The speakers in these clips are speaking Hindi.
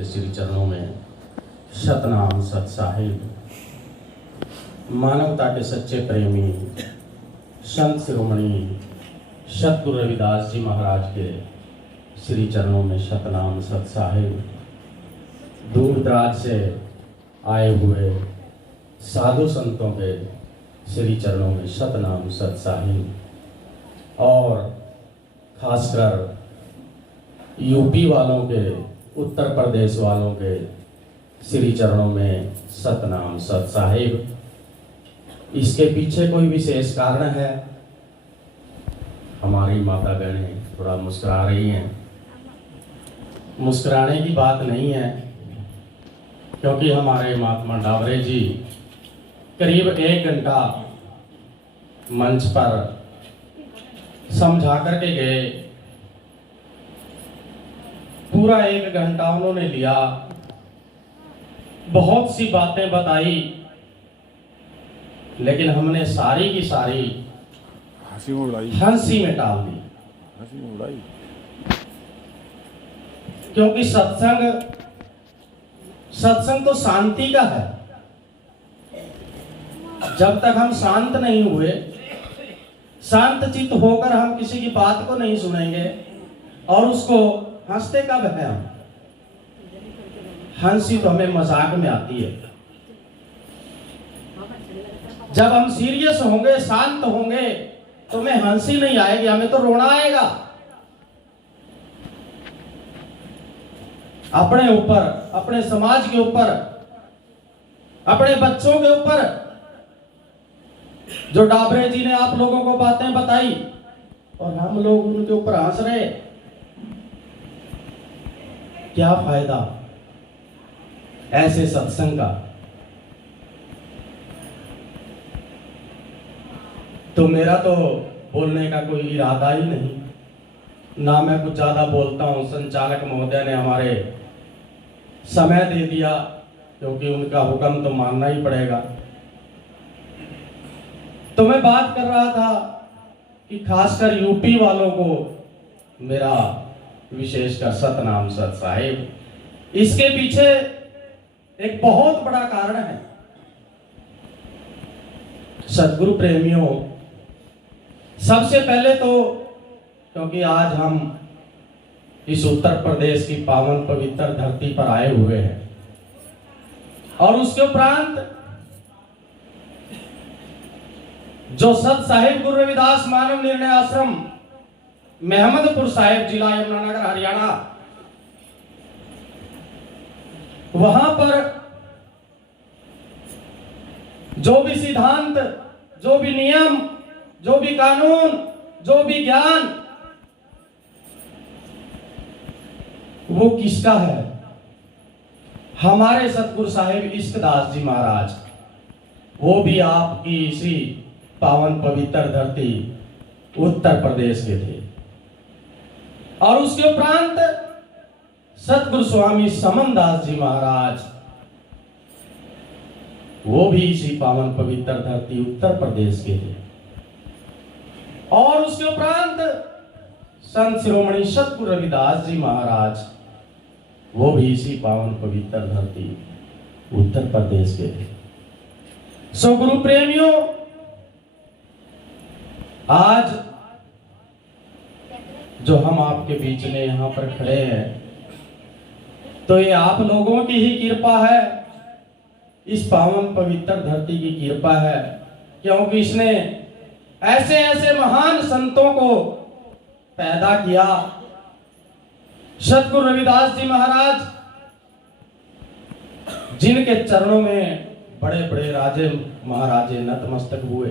के श्री चरणों में सतनाम सत साहिब। मानवता के सच्चे प्रेमी संत शिरोमणि सतगुरु रविदास जी महाराज के श्री चरणों में सतनाम सत साहिब। दूर दराज से आए हुए साधु संतों के श्री चरणों में सतनाम सत साहिब। और खासकर यूपी वालों के, उत्तर प्रदेश वालों के श्री चरणों में सतनाम सत साहिब। इसके पीछे कोई विशेष कारण है। हमारी माता बहनें थोड़ा मुस्कुरा रही हैं। मुस्कुराने की बात नहीं है, क्योंकि हमारे महात्मा डावरे जी करीब 1 घंटा मंच पर समझा करके गए। पूरा 1 घंटा उन्होंने लिया, बहुत सी बातें बताई, लेकिन हमने सारी की सारी हंसी में टाल दी। क्योंकि सत्संग तो शांति का है। जब तक हम शांत नहीं हुए, शांत चित्त होकर हम किसी की बात को नहीं सुनेंगे और उसको हंसते कब है हम? हंसी तो हमें मजाक में आती है। जब हम सीरियस होंगे, शांत होंगे, तो हमें हंसी नहीं आएगी, हमें तो रोना आएगा। अपने ऊपर, अपने समाज के ऊपर, अपने बच्चों के ऊपर जो डाबरे जी ने आप लोगों को बातें बताई और हम लोग उनके ऊपर हंस रहे, क्या फायदा ऐसे सत्संग का? तो मेरा तो बोलने का कोई इरादा ही नहीं, ना मैं कुछ ज्यादा बोलता हूं। संचालक महोदय ने हमारे समय दे दिया, क्योंकि उनका हुक्म तो मानना ही पड़ेगा। तो मैं बात कर रहा था कि खासकर यूपी वालों को मेरा विशेषकर सतनाम सत साहिब। इसके पीछे एक बहुत बड़ा कारण है। सतगुरु प्रेमियों, सबसे पहले तो क्योंकि आज हम इस उत्तर प्रदेश की पावन पवित्र धरती पर आए हुए हैं, और उसके उपरांत जो सत साहिब गुरु रविदास मानव निर्णय आश्रम मेहमदपुर साहिब, जिला यमुनानगर, हरियाणा, वहां पर जो भी सिद्धांत, जो भी नियम, जो भी कानून, जो भी ज्ञान, वो किसका है? हमारे सतगुरु साहिब इश्कदास जी महाराज। वो भी आपकी इसी पावन पवित्र धरती उत्तर प्रदेश के थे। और उसके उपरांत सतगुरु स्वामी समनदास जी महाराज, वो भी इसी पावन पवित्र धरती उत्तर प्रदेश के थे। और उसके उपरांत संत शिरोमणि सतगुरु रविदास जी महाराज, वो भी इसी पावन पवित्र धरती उत्तर प्रदेश के थे। सो गुरु प्रेमियों, आज जो हम आपके बीच में यहाँ पर खड़े हैं, तो ये आप लोगों की ही कृपा है, इस पावन पवित्र धरती की कृपा है। क्योंकि इसने ऐसे ऐसे महान संतों को पैदा किया। सतगुरु रविदास जी महाराज, जिनके चरणों में बड़े बड़े राजे महाराजे नतमस्तक हुए।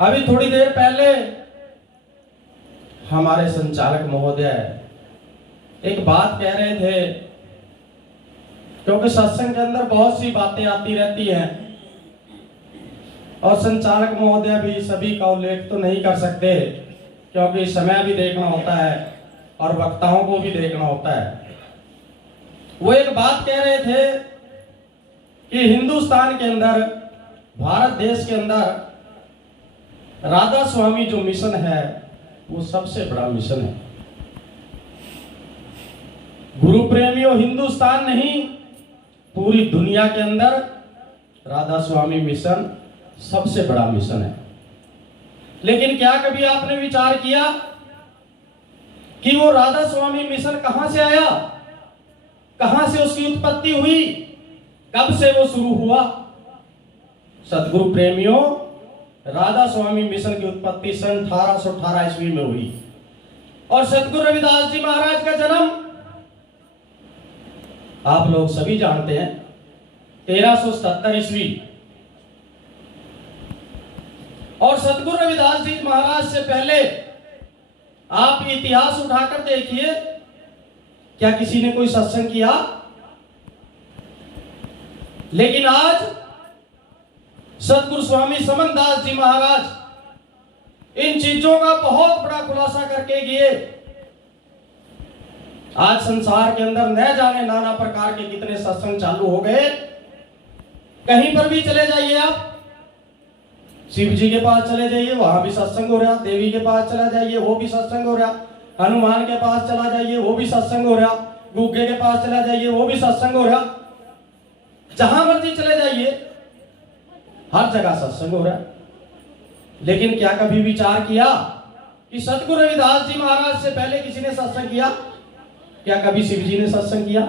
अभी थोड़ी देर पहले हमारे संचालक महोदय एक बात कह रहे थे, क्योंकि सत्संग के अंदर बहुत सी बातें आती रहती हैं और संचालक महोदय भी सभी का उल्लेख तो नहीं कर सकते, क्योंकि समय भी देखना होता है और वक्ताओं को भी देखना होता है। वो एक बात कह रहे थे कि हिंदुस्तान के अंदर, भारत देश के अंदर राधा स्वामी जो मिशन है, वो सबसे बड़ा मिशन है। गुरु प्रेमियों, हिंदुस्तान नहीं पूरी दुनिया के अंदर राधा स्वामी मिशन सबसे बड़ा मिशन है। लेकिन क्या कभी आपने विचार किया कि वो राधा स्वामी मिशन कहां से आया, कहां से उसकी उत्पत्ति हुई, कब से वो शुरू हुआ? सतगुरु प्रेमियों, राधा स्वामी मिशन की उत्पत्ति सन 1818 ईस्वी में हुई और सतगुरु रविदास जी महाराज का जन्म आप लोग सभी जानते हैं 1377 ईस्वी। और सतगुरु रविदास जी महाराज से पहले आप इतिहास उठाकर देखिए, क्या किसी ने कोई सत्संग किया? लेकिन आज सतगुरु स्वामी समनदास जी महाराज इन चीजों का बहुत बड़ा खुलासा करके गए। आज संसार के अंदर न जाने नाना प्रकार के कितने सत्संग चालू हो गए। कहीं पर भी चले जाइए आप, शिव जी के पास चले जाइए, वहां भी सत्संग हो रहा, देवी के पास चला जाइए, वो भी सत्संग हो रहा, हनुमान के पास चला जाइए, वो भी सत्संग हो रहा, गुग्गे के पास चला जाइए, वो भी सत्संग हो रहा। जहां मर्जी चले जाइए, हर जगह सत्संग हो रहा है। लेकिन क्या कभी विचार किया कि सतगुरु रविदास जी महाराज से पहले किसी ने सत्संग किया? क्या कभी शिव जी ने सत्संग किया?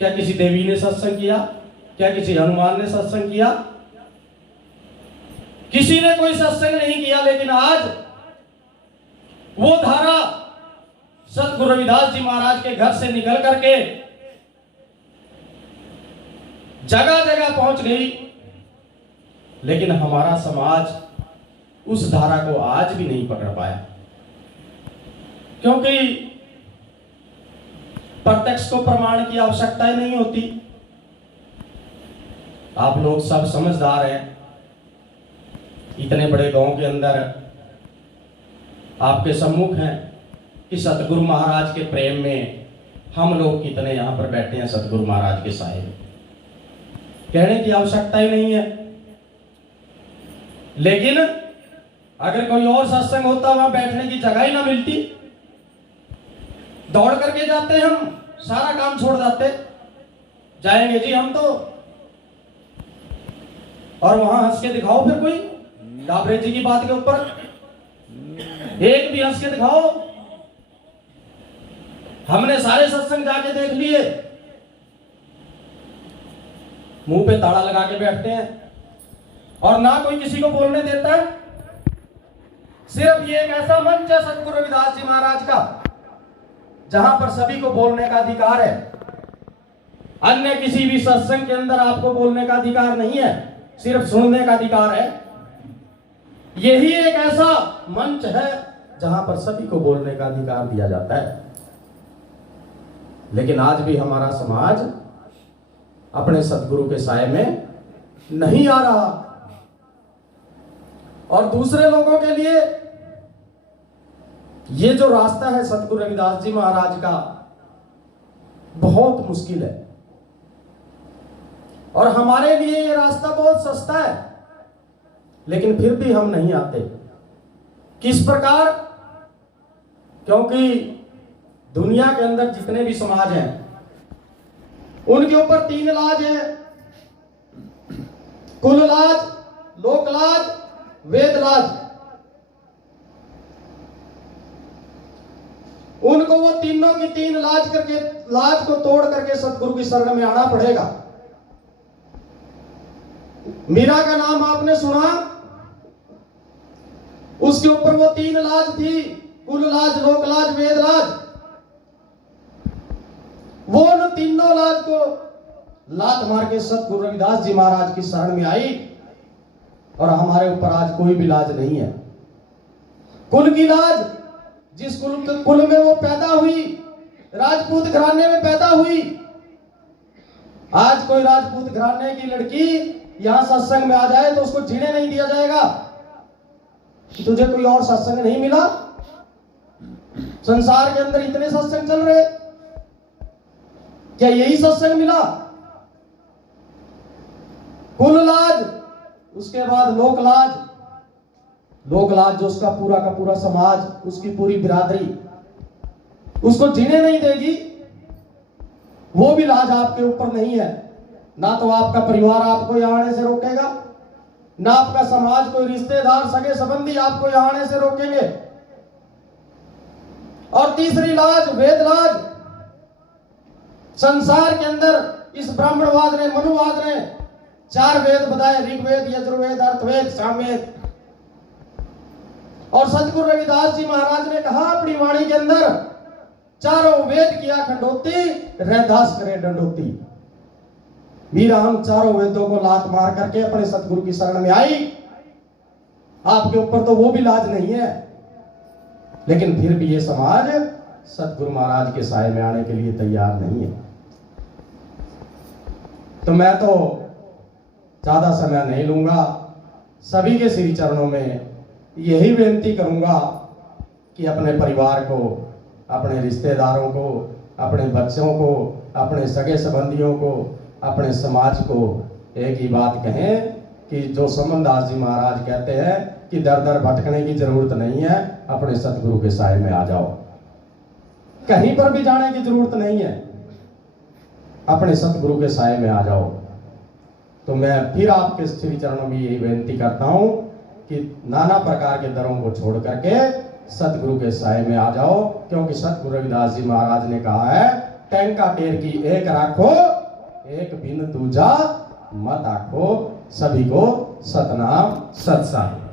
क्या किसी देवी ने सत्संग किया? क्या किसी हनुमान ने सत्संग किया? किसी ने कोई सत्संग नहीं किया। लेकिन आज वो धारा सतगुरु रविदास जी महाराज के घर से निकल करके जगह जगह पहुंच गई। लेकिन हमारा समाज उस धारा को आज भी नहीं पकड़ पाया, क्योंकि प्रत्यक्ष को प्रमाण की आवश्यकता ही नहीं होती। आप लोग सब समझदार हैं। इतने बड़े गांव के अंदर आपके सम्मुख हैं कि सतगुरु महाराज के प्रेम में हम लोग कितने यहां पर बैठे हैं सतगुरु महाराज के साए में। कहने की आवश्यकता ही नहीं है। लेकिन अगर कोई और सत्संग होता, वहां बैठने की जगह ही ना मिलती, दौड़ करके जाते हम, सारा काम छोड़ जाते, जाएंगे जी हम तो, और वहां हंस के दिखाओ फिर कोई डाबरे जी की बात के ऊपर एक भी हंस के दिखाओ। हमने सारे सत्संग जाके देख लिए, मुंह पे ताला लगा के बैठते हैं और ना कोई किसी को बोलने देता है। सिर्फ ये एक ऐसा मंच है सतगुरु रविदास जी महाराज का जहां पर सभी को बोलने का अधिकार है। अन्य किसी भी सत्संग के अंदर आपको बोलने का अधिकार नहीं है, सिर्फ सुनने का अधिकार है। यही एक ऐसा मंच है जहां पर सभी को बोलने का अधिकार दिया जाता है। लेकिन आज भी हमारा समाज अपने सतगुरु के साए में नहीं आ रहा और दूसरे लोगों के लिए ये जो रास्ता है सतगुरु रविदास जी महाराज का बहुत मुश्किल है और हमारे लिए ये रास्ता बहुत सस्ता है। लेकिन फिर भी हम नहीं आते। किस प्रकार? क्योंकि दुनिया के अंदर जितने भी समाज हैं उनके ऊपर 3 लाज हैं, कुल लाज, लोक लाज, वेद लाज। उनको वो तीनों की 3 लाज करके, लाज को तोड़ करके सतगुरु की शरण में आना पड़ेगा। मीरा का नाम आपने सुना, उसके ऊपर वो 3 लाज थी, कुल लाज, लोक लाज, वेद लाज। वो उन तीनों लाज को लात मार के सतगुरु रविदास जी महाराज की शरण में आई और हमारे ऊपर आज कोई भी लाज नहीं है। कुल की लाज, जिस कुल में वो पैदा हुई, राजपूत घराने में पैदा हुई। आज कोई राजपूत घराने की लड़की यहां सत्संग में आ जाए तो उसको जीने नहीं दिया जाएगा कि तुझे कोई और सत्संग नहीं मिला। संसार के अंदर इतने सत्संग चल रहे, क्या यही सत्संग मिला? कुल लाज, उसके बाद लोक लाज। लोक लाज जो उसका पूरा का पूरा समाज, उसकी पूरी बिरादरी उसको जीने नहीं देगी। वो भी लाज आपके ऊपर नहीं है। ना तो आपका परिवार आपको यहाँ आने से रोकेगा, ना आपका समाज, कोई रिश्तेदार, सगे संबंधी आपको यहाँ आने से रोकेंगे। और तीसरी लाज, वेद लाज। संसार के अंदर इस ब्राह्मणवाद ने, मनुवाद ने 4 वेद बताए, ऋग्वेद, यजुर्वेद, अर्थवेद, सामवेद। और सतगुरु रविदास जी महाराज ने कहा अपनी वाणी के अंदर, चारों वेद किया खंडोती, रैदास करे डंडोती। मीरा हम चारों वेदों को लात मार करके अपने सतगुरु की शरण में आई। आपके ऊपर तो वो भी लाज नहीं है, लेकिन फिर भी ये समाज सतगुरु महाराज के साए में आने के लिए तैयार नहीं है। तो मैं तो ज्यादा समय नहीं लूंगा, सभी के श्री चरणों में यही बेनती करूंगा कि अपने परिवार को, अपने रिश्तेदारों को, अपने बच्चों को, अपने सगे संबंधियों को, अपने समाज को एक ही बात कहें कि जो समनदास जी महाराज कहते हैं कि दर दर भटकने की जरूरत नहीं है, अपने सतगुरु के साए में आ जाओ। कहीं पर भी जाने की जरूरत नहीं है, अपने सतगुरु के साए में आ जाओ। तो मैं फिर आपके श्री चरणों में यही बेनती करता हूं कि नाना प्रकार के दरों को छोड़ करके सतगुरु के साए में आ जाओ, क्योंकि सतगुरु रविदास जी महाराज ने कहा है, टैंका टेर की एक राखो, एक बिन दूजा मत आखो। सभी को सतनाम सत साहिब।